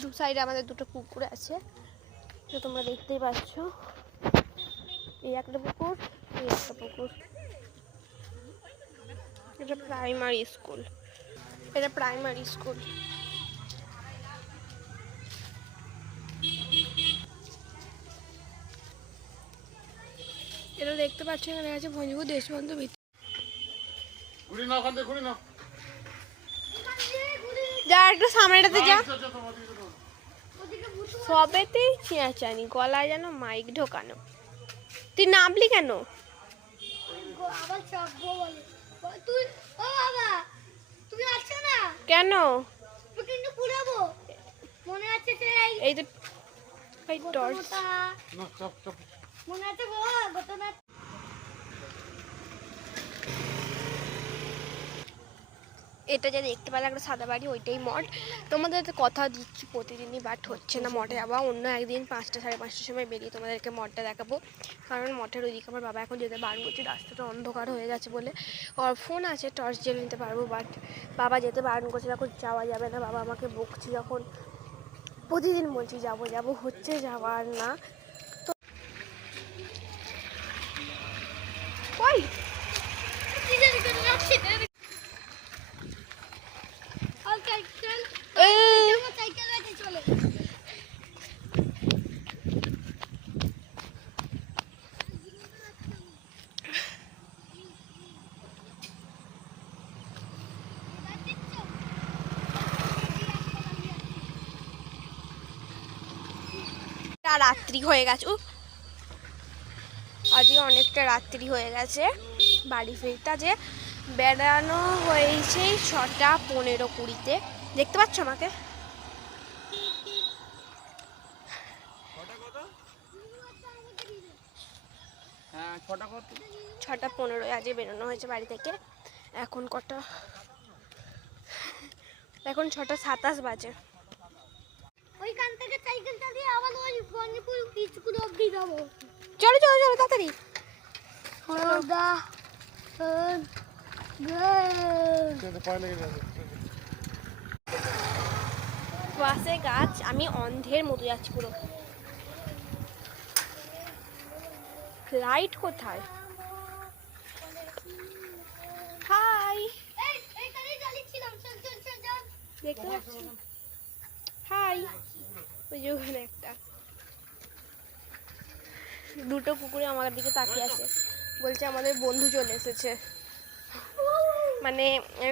দু সাইডে আমাদের দুটো পুকুর আছে, তো তোমরা দেখতেই পাচ্ছ। এই একটা পুকুর, এই একটা পুকুর। এটা প্রাইমারি স্কুল, এটা প্রাইমারি স্কুল। এটা দেখতে পাচ্ছ এখানে আছে ভঞ্জপুর দেশবন্ধু যা একটু সামনেটাতে যা। সবেতেই চেঁচানি, গলায় যেন মাইক ঢোকানো। তুই নামলি কেন? কেন? এই তো টর্চ। এটা যা দেখতে পেলে একটা সাদা বাড়ি, ওইটাই মঠ। তোমাদের কথা দিচ্ছি প্রতিদিনই, বাট হচ্ছে না মঠে যাওয়া। অন্য একদিন 5টা 5:30টার সময় বেরিয়ে তোমাদেরকে মঠটা দেখাবো, কারণ মঠের ওইদিকে আমার বাবা এখন যেতে বারণ করছে, রাস্তাটা অন্ধকার হয়ে গেছে বলে। আর ফোন আছে, টর্চ জ্বেলে নিতে পারবো, বাট বাবা যেতে বারণ করছে, যখন যাওয়া যাবে না। বাবা আমাকে বকছে, যখন প্রতিদিন বলছি যাবো যাবো, হচ্ছে যাওয়ার না। তো কই রাত্রি হয়ে গেছে, আজকে অনেকটা রাত্রি হয়ে গেছে বাড়ি ফিরতে। যে বেড়ানো হয়েছে 6টা 15-20-তে, দেখতে পাচ্ছ আমাকে? 6টা 15 আজকে বেরোনো হয়েছে বাড়ি থেকে। এখন কটা? এখন 6টা 27 বাজে। ওইখান থেকে সাইকেলটা দিয়ে আবার ওই বনিপুর স্কুল অবধি যাবো। চলো চলো চলো তাড়াতাড়ি। বাসে গাছ, আমি অন্ধের মতো যাচ্ছি পুরো। লাইট কোথায়? হাই, দেখতে পাচ্ছি। হাই, ওই যে ওখানে একটা, দুটো কুকুরে আমার দিকে তাকিয়ে আছে, বলছে আমাদের বন্ধু চলে এসেছে। মানে